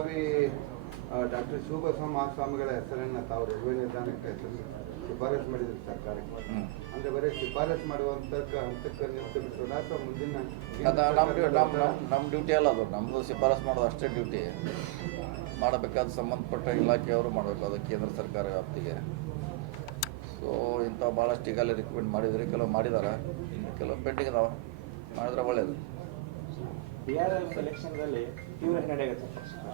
Belagavi doctor Shivabasava ಮಹಾಸ್ವಾಮಿಗಳ ಹೆಸರನ್ನ ತಾವು railway ನಿಲ್ದಾಣಕ್ಕೆ ಶಿಫಾರಸು ಮಾಡಿದ್ರು ಸರ್ಕಾರಕ್ಕೆ. ಅಂದ್ರೆ ಬರೀ ಶಿಫಾರಸು ಮಾಡುವಂತ ಹಂತಕ್ಕೆ ನಿಂತುಬಿಟ್ಟದ ಅಥವಾ ಮುಂದಿನ ನಮ್ಮ ಡ್ಯೂಟಿ ಅಲ್ಲ ಅದು. ನಮ್ಮದು ಶಿಫಾರಸ್ ಮಾಡೋದು ಅಷ್ಟೇ ಡ್ಯೂಟಿ. ಮಾಡಬೇಕಾದ ಸಂಬಂಧಪಟ್ಟ ಇಲಾಖೆಯವರು ಮಾಡಬೇಕು ಅದು ಕೇಂದ್ರ ಸರ್ಕಾರ ವ್ಯಾಪ್ತಿಗೆ. ಸೊ ಇಂಥ ಭಾಳಷ್ಟು ಈಗಾಗಲೇ ರಿಕಮೆಂಡ್ ಮಾಡಿದ್ರೆ ಕೆಲವು ಮಾಡಿದ್ದಾರೆ ಕೆಲವು ಪೆಂಡಿಂಗ್ ಇದಾವೆ ಮಾಡಿದ್ರೆ ಒಳ್ಳೇದು.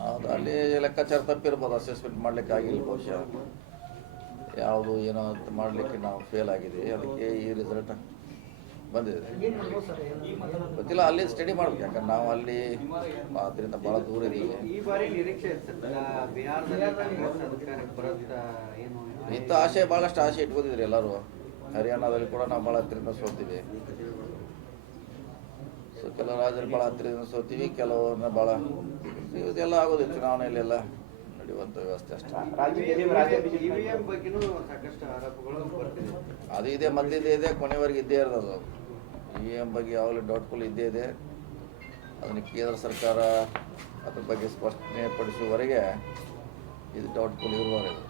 ಅದು ಅಲ್ಲಿ ಲೆಕ್ಕಾಚಾರ ತಪ್ಪಿರ್ಬೋದು ಅಸೆಸ್ಮೆಂಟ್ ಮಾಡ್ಲಿಕ್ಕೆ ಆಗಿಲ್ಲ ಬಹುಶಃ. ಯಾವುದು ಏನೋ ಅಂತ ಮಾಡಲಿಕ್ಕೆ ನಾವು ಫೇಲ್ ಆಗಿದೆ. ಅದಕ್ಕೆ ಈ ರಿಸಲ್ಟ್ ಬಂದಿದೆ. ಗೊತ್ತಿಲ್ಲ ಅಲ್ಲಿ ಸ್ಟಡಿ ಮಾಡ್ಬೇಕು. ಯಾಕಂದ್ರೆ ನಾವು ಅಲ್ಲಿ ಅದರಿಂದ ಬಹಳ ದೂರ ಏನು ಇಂಥ ಆಸೆ ಭಾಳಷ್ಟು ಆಸೆ ಇಟ್ಕೊಂಡಿದ್ರಿ ಎಲ್ಲರೂ. ಹರಿಯಾಣದಲ್ಲಿ ಕೂಡ ನಾವು ಭಾಳ ಹತ್ತಿರದಿಂದ ಸೋತೀವಿ ಕೆಲವು ರಾಜರು ಭಾಳ ಹತ್ತಿರ ಸೋತೀವಿ ಕೆಲವನ್ನ ಭಾಳ ಇದೆಲ್ಲ ಚುನಾವಣೆ ಚುನಾವಣೆಯಲ್ಲೆಲ್ಲ ನಡೆಯುವಂಥ ವ್ಯವಸ್ಥೆ ಅಷ್ಟೇ. ಅದು ಇದೆ ಮದ್ದಿದೆ ಇದೆ, ಕೊನೆವರೆಗೆ ಇದ್ದೇ ಇರೋದು ಇ ಎಂ ಬಗ್ಗೆ ಯಾವಾಗಲೂ ಡೌಟ್ಫುಲ್ ಇದ್ದೇ ಇದೆ. ಅದನ್ನ ಕೇಂದ್ರ ಸರ್ಕಾರ ಅದ್ರ ಬಗ್ಗೆ ಸ್ಪಷ್ಟನೆ ಪಡಿಸುವವರೆಗೆ ಇದು ಡೌಟ್ಫುಲ್ ಆಗಿದೆ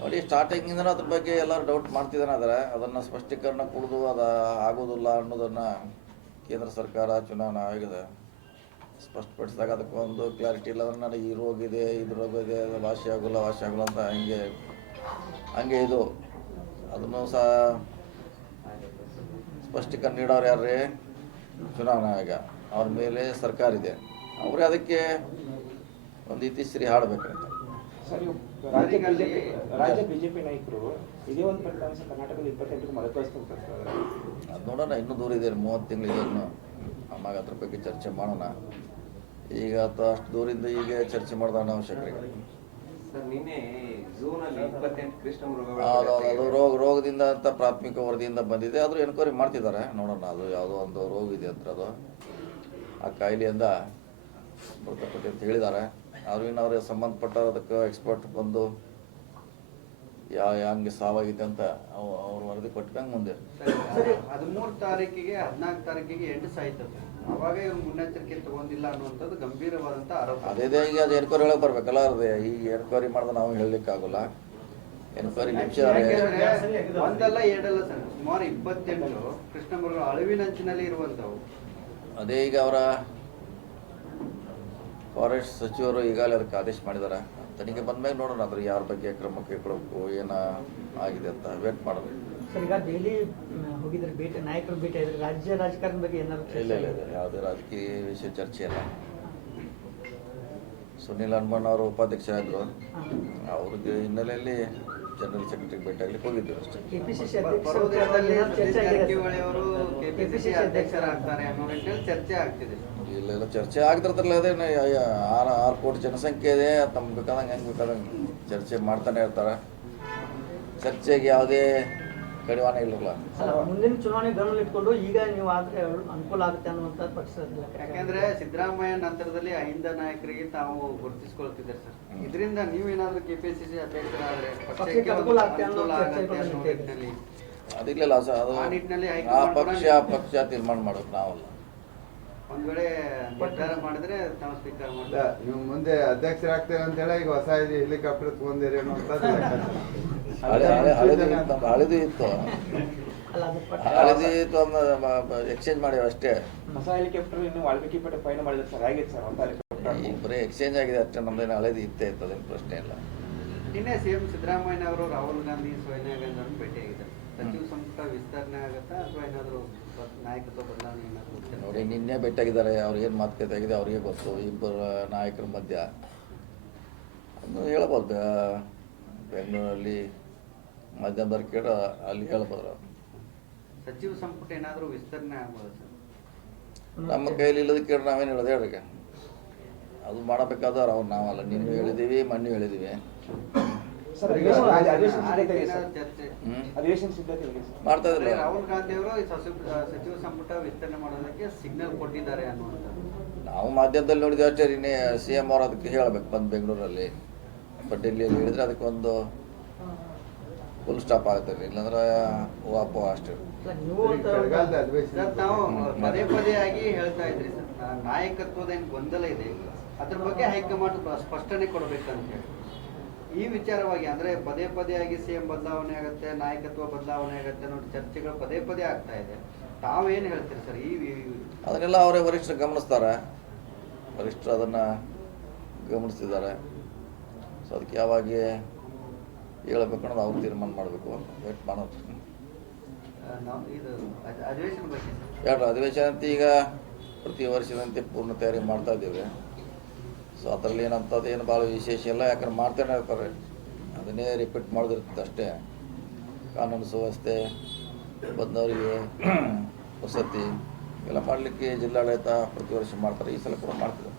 ನೋಡಿ ಸ್ಟಾರ್ಟಿಂಗಿಂದನೂ ಅದ್ರ ಬಗ್ಗೆ ಎಲ್ಲರೂ ಡೌಟ್ ಮಾಡ್ತಿದ್ದಾನೆ ಆದರೆ ಅದನ್ನು ಸ್ಪಷ್ಟೀಕರಣ ಕೊಡೋದು ಅದು ಆಗೋದಿಲ್ಲ ಅನ್ನೋದನ್ನು ಕೇಂದ್ರ ಸರ್ಕಾರ ಚುನಾವಣಾ ಆಯೋಗದ ಸ್ಪಷ್ಟಪಡಿಸಿದಾಗ ಅದಕ್ಕೊಂದು ಕ್ಲಾರಿಟಿ ಇಲ್ಲ ಅಂದ್ರೆ ನನಗೆ ಈ ರೋಗ ಇದೆ ಇದು ರೋಗ ಇದೆ ಅದು ವಾಸಿ ಆಗೋಲ್ಲ ವಾಸಿ ಆಗೋಲ್ಲ ಅಂತ ಹಂಗೆ ಹಂಗೆ ಇದು. ಅದನ್ನು ಸಹ ಸ್ಪಷ್ಟೀಕರಣ ನೀಡೋರು ಯಾರೇ ಚುನಾವಣಾ ಆಯೋಗ. ಅವ್ರ ಮೇಲೆ ಸರ್ಕಾರ ಇದೆ. ಅವರೇ ಅದಕ್ಕೆ ಒಂದು ಇತಿಶ್ರೀ ಹಾಡಬೇಕಂತ. ಸರ್ ಇವು ರಾಜ್ಯ ಬಿಜೆಪಿ ರಾಜ್ಯ ಬಿಜೆಪಿ ನಾಯಕರು ಇದೇ ಒಂದು ಫಲಿತಾಂಶ ಕರ್ನಾಟಕದಲ್ಲಿ ಇಪ್ಪತ್ತೆಂಟಕ್ಕೆ ಮರುಕಳಿಸ್ತಾರೆ ಸರ್. ಅದು ನೋಡೋಣ ಇನ್ನೂ ದೂರ ಇದೆ ಮೂವತ್ತು ತಿಂಗಳಿದೆ ಇನ್ನು. ಆವಾಗ ಅದ್ರ ಬಗ್ಗೆ ಚರ್ಚೆ ಮಾಡೋಣ. ಈಗ ಅಥವಾ ಅಷ್ಟು ದೂರಿಂದ ಈಗ ಚರ್ಚೆ ಮಾಡೋದು ಅನಾವಶ್ಯಕ ಈಗ. ಸರ್ ನಿನ್ನೆ ಝೂನ್ ಅಲ್ಲಿ ಇಪ್ಪತ್ತೆಂಟು ಕೃಷ್ಣ ಮೃಗಗಳ ಅದು ಅದು- ಅದು ರೋಗ ರೋಗದಿಂದ ಅಂತ ಪ್ರಾಥಮಿಕ ವರದಿಯಿಂದ ಬಂದಿದೆ. ಆದರೂ ಎನ್ಕ್ವೈರಿ ಮಾಡ್ತಿದ್ದಾರೆ. ನೋಡೋಣ ಅದು ಯಾವುದೋ ಒಂದು ರೋಗ ಇದೆ ಅಂತ ಅದು. ಆ ಕಾಯಿಲೆಯಿಂದ ಮೃತಪಟ್ಟು ಅಂತ ಹೇಳಿದ್ದಾರೆ ಅವ್ರು ಇನ್ನು ಅವ್ರಿಗೆ ಸಂಬಂಧಪಟ್ಟವ್ರು ಅದಕ್ಕೆ ಎಕ್ಸ್ಪರ್ಟ್ ಬಂದು ಯಾವ ಹಂಗೆ ಸಾವಾಗಿದೆ ಅಂತ ಅವ್ ಅವ್ರು ವರದಿ ಕೊಟ್ಟಂಗೆ ಮುಂದೆ. ಹದಿಮೂರು ತಾರೀಕಿಗೆ ಹದಿನಾಲ್ಕು ತಾರೀಕಿಗೆ ಎಂಟು ಸಾಯ್ತದೆ. ಅವಾಗ ಇವ್ರು ಮುನ್ನೆಚ್ಚರಿಕೆ ತಗೊಂಡಿಲ್ಲ ಅನ್ನುವಂಥದ್ದು ಗಂಭೀರವಾದಂತ ಆರೋಪ. ಅದೇ ಈಗ ಅದು ಎನ್ಕ್ವೈರಿ ಒಳಗೆ ಬರ್ಬೇಕಲ್ಲ ಅದೇ ಈ ಎನ್ಕ್ವೈರಿ ಮಾಡಿದ್ರೆ ನಾವು ಹೇಳಲಿಕ್ಕಾಗಲ್ಲ ಎನ್ಕ್ವೈರಿ ಒಂದಲ್ಲ ಎರಡಲ್ಲ ಸರ್ ಸುಮಾರು ಇಪ್ಪತ್ತೆಂಟು ಕೃಷ್ಣ ಮೃಗಗಳು ಅಳಿವಿನಂಚಿನಲ್ಲಿ ಇರುವಂಥವು. ಅದೇ ಈಗ ಅವರ ಫಾರೆಸ್ಟ್ ಸಚಿವರು ಈಗಾಗಲೇ ಅದಕ್ಕೆ ಆದೇಶ ಮಾಡಿದ್ದಾರೆ. ತನಿಖೆ ಬಂದ್ಮೇಲೆ ನೋಡೋಣ ಅದ್ರ ಯಾರ ಬಗ್ಗೆ ಕ್ರಮ ಕೈಗೊಳ್ಳಬೇಕು ಏನ ಆಗಿದೆ ಅಂತ ವೇಟ್ ಮಾಡಬೇಕು ಇಲ್ಲ ಇಲ್ಲ ಯಾವುದೇ ರಾಜಕೀಯ ವಿಷಯ ಚರ್ಚೆ ಇಲ್ಲ. ಸುನಿಲ್ ಹನುಮಣ್ಣ ಅವರು ಉಪಾಧ್ಯಕ್ಷರಾದರು. ಅವ್ರಿಗೆ ಹಿನ್ನೆಲೆಯಲ್ಲಿ ಜನರಲ್ ಸೆಕ್ರೆಟರಿ ಭೇಟಿ ಆಗ್ಲಿಕ್ಕೆ ಅಷ್ಟೇ. ಕೆಪಿಸಿಸಿ ಸತೀಶ್ ಚರ್ಚೆ ಆಗ್ತಿರ್ತಾರಲ್ಲ ಜಾರಕಿಹೊಳಿ ಅವರು ಕೆಪಿಸಿಸಿ ಅಧ್ಯಕ್ಷರಾಗ್ತಾರೆ ಅನ್ನೋ ನಿಟ್ಟಿನಲ್ಲಿ ಚರ್ಚೆ ಆಗ್ತಿದೆ. ಇಲ್ಲ ಇಲ್ಲ ಚರ್ಚೆ ಆಗ್ತಿರ್ತಲ್ಲ ಅದೇ ಆರು ಆರು ಕೋಟಿ ಜನಸಂಖ್ಯೆ ಇದೆ ತಮ್ಗೆ ಬೇಕಾದಂಗೆ ಹೆಂಗೆ ಬೇಕಾದಂಗೆ ಚರ್ಚೆ ಮಾಡ್ತಾನೆ ಇರ್ತಾರೆ. ಚರ್ಚೆಗೆ ಯಾವುದೇ ಕಡಿವಾಣ ಇಲ್ಲಲ್ಲ ಅಲ್ಲ ಮುಂದಿನ ಚುನಾವಣೆ ಗಮನ ಇಟ್ಕೊಂಡು ಈಗ ನೀವು ಆದ್ರೆ ಅನುಕೂಲ ಆಗುತ್ತೆ ಅನ್ನುವಂಥ ಪಕ್ಷ ಯಾಕಂದ್ರೆ ಸಿದ್ದರಾಮಯ್ಯ ನಂತರದಲ್ಲಿ ಅಹಿಂದ ನಾಯಕರಿಗೆ ತಾವು ಗುರುತಿಸ್ಕೊಳ್ತಿದ್ದಾರೆ ಸರ್. ಇದರಿಂದ ನೀವೇನಾದ್ರೂ ಕೆಪಿಸಿಸಿ ಅಧ್ಯಕ್ಷರಾದ್ರೆ ಪಕ್ಷಕ್ಕೆ ಅನುಕೂಲ ಆಗುತ್ತೆ ಅನ್ನೋ ನಿಟ್ಟಿನಲ್ಲಿ. ಅದಿಲ್ಲ ಸರ್ ಅದು ಆ ನಿಟ್ಟಿನಲ್ಲಿ ಆ ಪಕ್ಷ ಪಕ್ಷ ತೀರ್ಮಾನ ಮಾಡೋದು ನಾವಲ್ಲ. ಒಂದ್ ವೇಳೆ ನಿರ್ಧಾರ ಮಾಡಿದ್ರೆ ತಾವು ಸ್ವೀಕಾರ ಇಲ್ಲ, ಮಾಡ್ತಾರೆ ನೀವು ಮುಂದೆ ಅಧ್ಯಕ್ಷರಾಗ್ತೀರ ಅಂತ ಹೇಳಿ ಈಗ ಹೊಸ ಹೆಲಿಕಾಪ್ಟರ್ ತಗೊಂಡಿರಿ ಅಂತ ಹಳೆ ಹಳೆ ಹಳೆದು ಇತ್ತು ನಮ್ದು ಹಳೆದು ಇತ್ತು. ಅಲ್ಲ ಅದು ಪಟ್ಟ ಹಳೆದು ಇತ್ತು ಎಕ್ಸ್ಚೇಂಜ್ ಮಾಡಿವಿ ಅಷ್ಟೇ. ಹೊಸ ಹೆಲಿಕಾಪ್ಟರ್ ಇನ್ನು ವಾಲ್ಮೀಕಿ ಪೇಟೆ ಪಯಣ ಮಾಡಿದ್ರೆ ಸರ್ ಆಗಿತ್ತು ಸರ್ ಹೊಸ ಹೆಲಿಕಾಪ್ಟರ್ ಈಗ ಬರೀ ಎಕ್ಸ್ಚೇಂಜ್ ಆಗಿದೆ ಅಷ್ಟೇ ನಮ್ದೇನು ಹಳದಿ ಇತ್ತೇ ಇತ್ತು ಅದೇನು ಪ್ರಶ್ನೆ ಇಲ್ಲ. ನಿನ್ನೆ ಸಿಎಂ ಸಿದ್ದರಾಮಯ್ಯ ಅವರು ರಾಹುಲ್ ಗಾಂಧಿ ಸೋನಿಯಾ ಗಾಂಧಿ ಅವರನ್ನು ಭೇಟಿಯಾಗಿದ್ದಾರೆ. ಸಚಿವ ಸಂಪುಟ ವಿಸ್ತರಣೆ ಆಗುತ್ತಾ ಅಥವಾ ಏನಾದ್ರು ನಾಯಕತ್ವ ಬದಲಾವಣೆ ಏನಾದ್ರು ನೋಡಿ ನಿನ್ನೆ ಭೇಟಿಯಾಗಿದ್ದಾರೆ ಅವ್ರು ಏನು ಮಾತುಕತೆ ಆಗಿದೆ ಅವ್ರಿಗೆ ಗೊತ್ತು. ಇಬ್ಬರ ನಾಯಕರ ಮಧ್ಯ ಅದು ಹೇಳ್ಬೋದು. ಬೆ- ಬೆಂಗಳೂರಲ್ಲಿ ಮಧ್ಯ ಕೇಳ ಅಲ್ಲಿ ಹೇಳ್ಬೋದು. ಸಚಿವ ಸಂಪುಟ ಏನಾದರೂ ವಿಸ್ತರಣೆ ಆಗ್ಬೋದು ನಮ್ಮ ಕೈಲಿ ಇಲ್ಲದ ಕೇಳಿ ನಾವೇನು ಹೇಳೋದು ಹೇಳ್ರಿ. ಅದು ಮಾಡಬೇಕಾದ್ರೆ ಅವ್ರು ನಾವಲ್ಲ. ನೀವು ಹೇಳಿದ್ದೀವಿ ಮಣ್ಣು ಹೇಳಿದ್ದೀವಿ ಮಾಡ್ತಾ ಇದ್ರಲ್ಲ ರಾಹುಲ್ ಗಾಂಧಿ ಅವರು ಈ ಸಚಿವ ಸಂಪುಟ ವಿಸ್ತರಣೆ ಮಾಡೋದಕ್ಕೆ ಸಿಗ್ನಲ್ ಕೊಟ್ಟಿದ್ದಾರೆ ಅನ್ನುವಂಥದ್ದು. ನಾವು ಮಾಧ್ಯಮದಲ್ಲಿ ನೋಡಿದ್ವಿ ಅಷ್ಟೇ ನಿನ್ನೆ ಸಿ ಎಂ ಅವ್ರು ಅದಕ್ಕೆ ಹೇಳ್ಬೇಕು ಬಂದು ಬೆಂಗಳೂರಲ್ಲಿ. ಬಟ್ ಇಲ್ಲಿ ಹೇಳಿದ್ರೆ ಅದಕ್ಕೊಂದು ಫುಲ್ ಸ್ಟಾಪ್ ಆಗುತ್ತೆ ರೀ ಇಲ್ಲಾಂದ್ರೆ ವಾಪ ಅಷ್ಟೇ. ನಾವು ಪದೇ ಪದೇ ಆಗಿ ಹೇಳ್ತಾ ಇದ್ರಿ ಸರ್. ನಾಯಕತ್ವದ ಏನು ಗೊಂದಲ ಇದೆ ಅದ್ರ ಬಗ್ಗೆ ಹೈಕಮಾಂಡ್ ಸ್ಪಷ್ಟನೆ ಕೊಡಬೇಕಂತ ಹೇಳಿ. ಈ ವಿಚಾರವಾಗಿ ಅಂದ್ರೆ ಪದೇ ಪದೇ ಆಗಿ ಸಿಎಂ ಬದಲಾವಣೆ ಆಗುತ್ತೆ ನಾಯಕತ್ವ ಬದಲಾವಣೆ ಆಗುತ್ತೆ ಅನ್ನೋ ಚರ್ಚೆಗಳು ಪದೇ ಪದೇ ಆಗ್ತಾ ಇದೆ. ತಾವೇನು ಹೇಳ್ತೀರಿ ಸರ್ ಈ ಅದನ್ನೆಲ್ಲ ಅವರೇ ವರಿಷ್ಠರು ಗಮನಿಸ್ತಾರೆ. ವರಿಷ್ಠರು ಅದನ್ನು ಗಮನಿಸ್ತಿದ್ದಾರೆ. ಸೊ ಅದಕ್ಕೆ ಯಾವಾಗ ಹೇಳ್ಬೇಕು ಅನ್ನೋದು ಅವ್ರು ತೀರ್ಮಾನ ಮಾಡಬೇಕು ವೇಟ್ ಮಾಡೋದು. ಎರಡು ಅಧಿವೇಶನ ಅಂತ ಈಗ ಪ್ರತಿ ವರ್ಷದಂತೆ ಪೂರ್ಣ ತಯಾರಿ ಮಾಡ್ತಾ ಇದ್ದೀವಿ. ಸೊ ಅದರಲ್ಲಿ ಏನಂತದ್ದು ಏನು ಭಾಳ ವಿಶೇಷ ಇಲ್ಲ. ಯಾಕಂದ್ರೆ ಮಾಡ್ತಾನೆ ಇರ್ತಾರೆ ಅದನ್ನೇ ರಿಪೀಟ್ ಮಾಡೋದಿರ್ತದೆ ಅಷ್ಟೇ. ಕಾನೂನು ಸುವ್ಯವಸ್ಥೆ ಬಂದವರಿಗೆ ವಸತಿ ಎಲ್ಲ ಮಾಡಲಿಕ್ಕೆ ಜಿಲ್ಲಾಡಳಿತ ಪ್ರತಿ ವರ್ಷ ಮಾಡ್ತಾರೆ. ಈ ಸಲ ಕೂಡ ಮಾಡ್ತಾರೆ.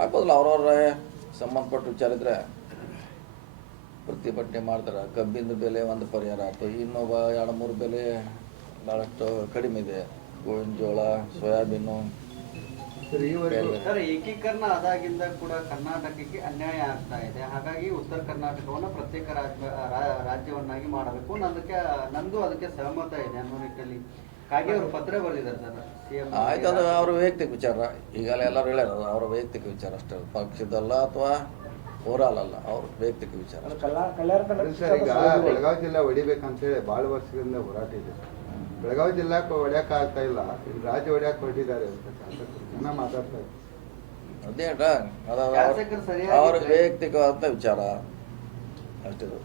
ಆಗ್ಬೋದಲ್ಲ. ಅವ್ರವ್ರ ಸಂಬಂಧಪಟ್ಟ ವಿಚಾರ ಇದ್ರೆ ಪ್ರತಿಭಟನೆ ಮಾಡ್ತಾರೆ. ಕಬ್ಬಿಂದು ಬೆಲೆ ಒಂದು ಪರಿಹಾರ ಆಯ್ತು. ಇನ್ನೊಬ್ಬ ಎರಡು ಮೂರು ಬೆಲೆ ಭಾಳಷ್ಟು ಕಡಿಮೆ ಇದೆ. ಗೋವಿನ ಜೋಳ ಸೋಯಾಬೀನು. ಏಕೀಕರಣ ಆದಾಗಿಂದ ಕೂಡ ಕರ್ನಾಟಕಕ್ಕೆ ಅನ್ಯಾಯ ಆಗ್ತಾ ಇದೆ. ಹಾಗಾಗಿ ಉತ್ತರ ಕರ್ನಾಟಕವನ್ನು ಪ್ರತ್ಯೇಕ ರಾಜ್ಯ ರಾಜ್ಯವನ್ನಾಗಿ ಮಾಡಬೇಕು. ಅದಕ್ಕೆ ನಂದು ಅದಕ್ಕೆ ಸಹಮತ ಇದೆ ಅನ್ನೋ ನಿಟ್ಟಿನಲ್ಲಿ. ಹಾಗೆ ಅವರು ಪತ್ರ ಬರೆದಿದ್ದಾರೆ ಸರ್ ಆಯ್ತು ಅದು ಅವ್ರ ವೈಯಕ್ತಿಕ ವಿಚಾರ. ಈಗಲೇ ಎಲ್ಲರೂ ಹೇಳ್ಯಾರ ಅವ್ರ ವೈಯಕ್ತಿಕ ವಿಚಾರ ಅಷ್ಟೇ. ಪಕ್ಷದಲ್ಲ ಅಥವಾ ಓವರಾಲ್ ಅಲ್ಲ ಅವ್ರ ವೈಯಕ್ತಿಕ ವಿಚಾರ ಈಗ ಬೆಳಗಾವಿ ಜಿಲ್ಲೆ ಹೊಡಿಬೇಕಂತ ಹೇಳಿ ಭಾಳ ವರ್ಷದಿಂದ ಹೋರಾಟ ಇದೆ. ಬೆಳಗಾವಿ ಜಿಲ್ಲಾಕ್ಕೆ ಹೊಡ್ಯಾಕ ಆಗ್ತಾ ಇಲ್ಲ. ರಾಜ್ಯ ಹೊಡ್ಯಾಕ ಹೊರಟಿದ್ದಾರೆ ಅಂತ ಶಾಸಕರು ಜನ ಮಾತಾಡ್ತಾ ಇದ್ದಾರೆ ಅದೇ ಅವ್ರ- ವೈಯಕ್ತಿಕವಾದಂಥ ವಿಚಾರ. ಅಷ್ಟಿದು